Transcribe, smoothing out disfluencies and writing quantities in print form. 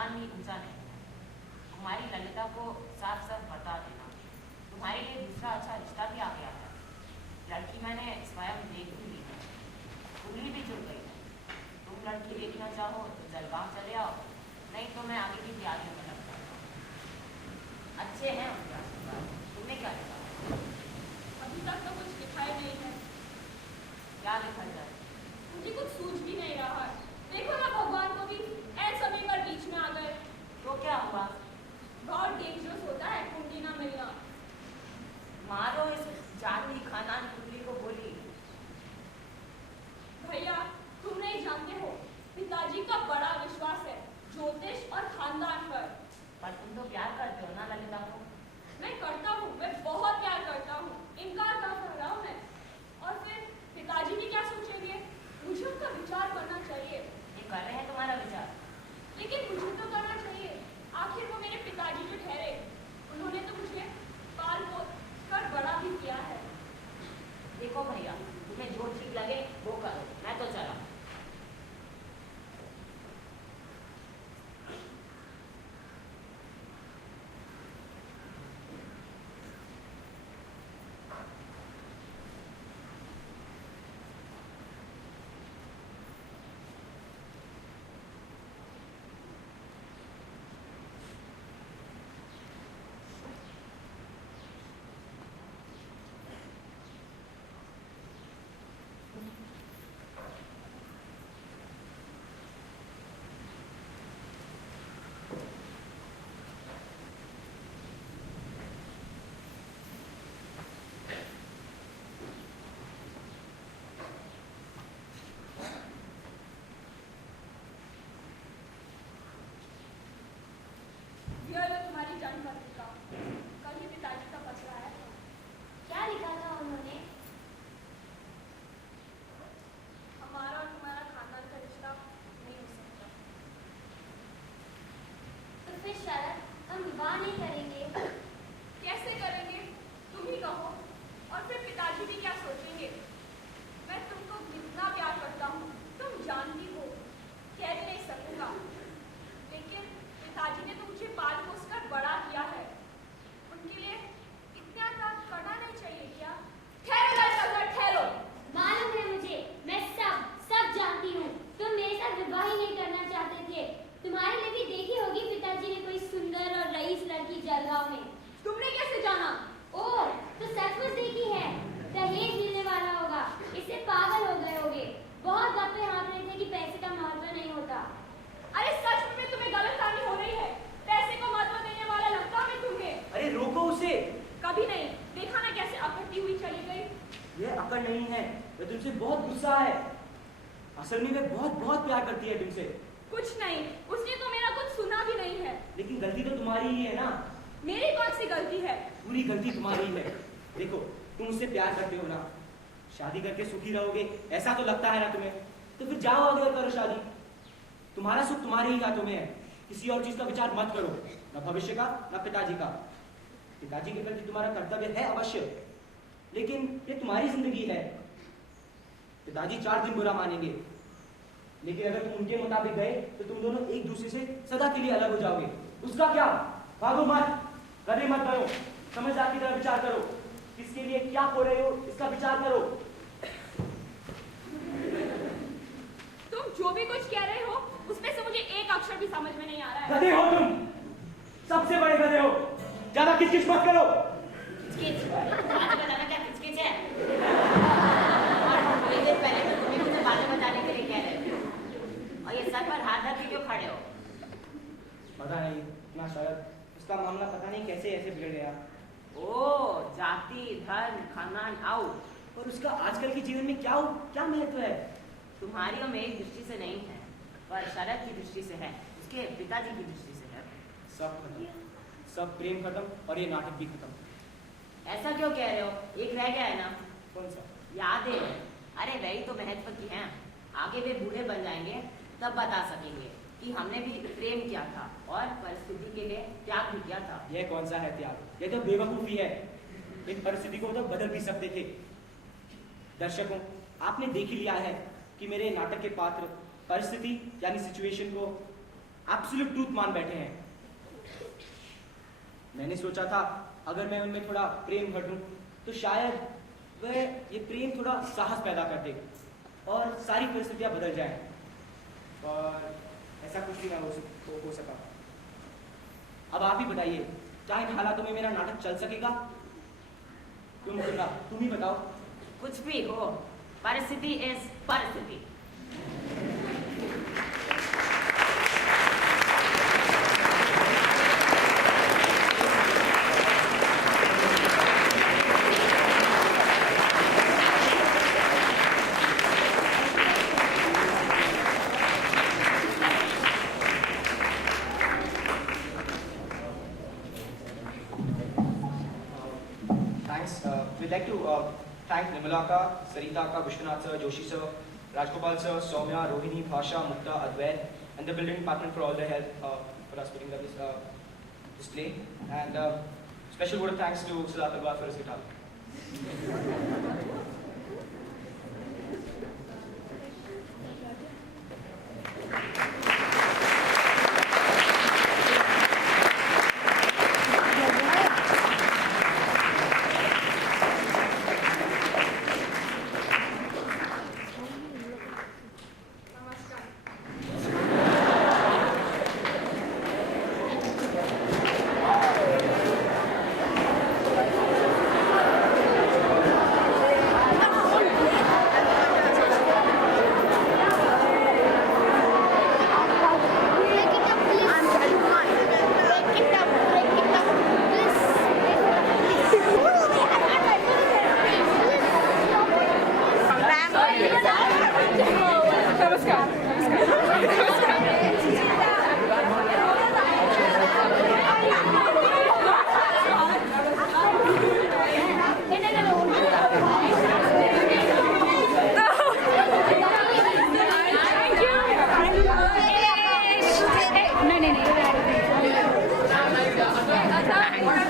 खानदान भी ऊंचा नहीं है। तुम्हारी ललिता को साफ साफ बता देना, तुम्हारे लिए दूसरा अच्छा रिश्ता भी आ गया है। लड़की मैंने स्वयं देख भी ली है, उंगली भी जुड़ गई है। तुम लड़की देखना चाहो तो जलगांव चले आओ, नहीं तो मैं आगे की तैयारियों में लग जाऊँगा। अच्छे हैं उनके आशीर्वाद। तुमने क्या लिखा? अभी तक तो कुछ लिखा ही नहीं है। क्या लिखा जाए? मुझे कुछ सूझ भी नहीं रहा है। देखो ना, भगवान को भी ऐसे समय पर बीच में आ गए। तो क्या हुआ? बहुत डेंजरस होता है कुंडली ना मिलना। मारो इस जानवी खानदान कुंडली को गोली। भैया, तुम नहीं जानते हो, पिताजी का बड़ा विश्वास है ज्योतिष और खानदान पर तुम तो प्यार करते हो ना ललिता को? मैं करता हूँ, मैं बहुत प्यार करता हूँ। इनकार क्या कर रहा हूँ मैं? और फिर पिताजी भी क्या सोचेंगे? मुझे उनका विचार करना चाहिए। ये कर रहे हैं तुम्हारा विचार? लेकिन मुझे तो करना चाहिए। आखिर वो मेरे पिताजी जो ठहरे, उन्होंने तो मुझे पाल पोस कर बड़ा भी किया है। देखो भैया, तुम्हें जो ठीक लगे वो करो, मैं तो चला। यह लो तुम्हारी जन्म पत्रिका। कल ही पिताजी का पत्र आया था। क्या लिखा था उन्होंने? हमारा और तुम्हारा खानदान का रिश्ता नहीं हो सकता। तो फिर शरद, हम विवाह नहीं करेंगे। कैसे करेंगे? तुम ही कहो। और फिर पिताजी भी क्या सोचेंगे? मैं तुमको कितना प्यार करता हूँ, तुम जानती हो। कह भी नहीं सकूंगा। लेकिन पिताजी ने तो मुझे पाल पोस कर बड़ा किया है। उनके लिए इतना काम करना नहीं चाहिए क्या? ठहरो, ठहरो। मालूम है मुझे, मैं सब जानती हूँ। तुम मेरे साथ विवाह ही नहीं करना चाहते थे। तुम्हारे लिए भी देखी होगी पिताजी ने कोई सुंदर और रईस लड़की जलगांव में। तुमने कैसे जाना? ओह, तो सचमुच देखी है। दहेज मिलने वाला होगा, इससे पागल हो गए होगे। बहुत गप्पे हाँक रहे थे कि पैसे का महत्व नहीं होता। अरे सच में तुम्हें गलतफहमी हो रही है। पैसे को महत्व देने वाला लगता है तुम्हें। अरे रोको उसे। कभी नहीं। देखा ना कैसे अकड़ती हुई चली गई। ये अकड़ नहीं है, वो तुमसे बहुत गुस्सा है। असल में वे बहुत प्यार करती है तुमसे। कुछ नहीं, उसने तो मेरा कुछ सुना भी नहीं है। लेकिन गलती तो तुम्हारी ही है ना। मेरी कौन सी गलती है? पूरी गलती तुम्हारी है। देखो, तुम उससे प्यार करते हो ना, शादी करके सुखी रहोगे ऐसा तो लगता है ना तुम्हें। तो फिर जाओ आगे और करो शादी। तुम्हारा सुख तुम्हारे ही हाथों में है। किसी और चीज का विचार मत करो, न भविष्य का न पिताजी का। पिताजी के प्रति तुम्हारा कर्तव्य है अवश्य, लेकिन ये तुम्हारी जिंदगी है। पिताजी 4 दिन बुरा मानेंगे, लेकिन अगर तुम उनके मुताबिक गए तो तुम दोनों एक दूसरे से सदा के लिए अलग हो जाओगे। उसका क्या? भागो मत, कभी मत करो, समझदार की तरह विचार करो। किसके लिए क्या हो रहे हो इसका विचार करो। तुम जो भी कुछ कह रहे हो उसमें से मुझे एक अक्षर भी समझ में नहीं आ रहा है। गधे हो तुम, सबसे बड़े गधे हो। ज्यादा किचकिच मत करो। किचकिच? आज बताना क्या किचकिच है? और थोड़ी देर पहले तो तुम्हें मुझे बातें बताने के लिए कह रहे थे, और ये सर पर हाथ धर के क्यों खड़े हो? पता नहीं ना, शायद उसका मामला पता नहीं कैसे ऐसे बिगड़ गया। ओ, जाति धर्म खानदान आओ। और उसका आजकल के जीवन में क्या महत्व है? तुम्हारी और मेरी दृष्टि से नहीं है, पर शरद की दृष्टि से है, उसके पिताजी की दृष्टि से है। सब खत्म, सब प्रेम खत्म और ये नाटक भी खत्म। ऐसा क्यों कह रहे हो? एक रह गया है ना। कौन सा? यादें। अरे वही तो महत्व की हैं। आगे वे बूढ़े बन जाएंगे तब बता सकेंगे कि हमने भी प्रेम किया था और परिस्थिति के लिए त्याग भी किया था। यह कौन सा है त्याग? यह तो बेवकूफी है। इन परिस्थिति को तो बदल भी सकते थे। दर्शकों, आपने देख ही लिया है कि मेरे नाटक के पात्र परिस्थिति यानी सिचुएशन को एब्सोल्यूट ट्रूथ मान बैठे हैं। मैंने सोचा था अगर मैं उनमें थोड़ा प्रेम भर दूं तो शायद वह ये प्रेम थोड़ा साहस पैदा कर दे और सारी परिस्थितियां बदल जाएं। और ऐसा कुछ भी ना हो सका। अब आप ही बताइए, क्या इन हालातों में मेरा नाटक चल सकेगा? तुम ही बताओ। कुछ भी हो, परिस्थिति इज परिस्थिति। We'd like to thank Nimalaka, Saritaka, Vishwanath sir, Joshi sir, Rajgopal sir, Soumya, Rohini, Bhasha, Mukta, Advait, and the building department for all their help for us putting up this display. And special word of thanks to Siddharth Agarwal for his guitar. नहीं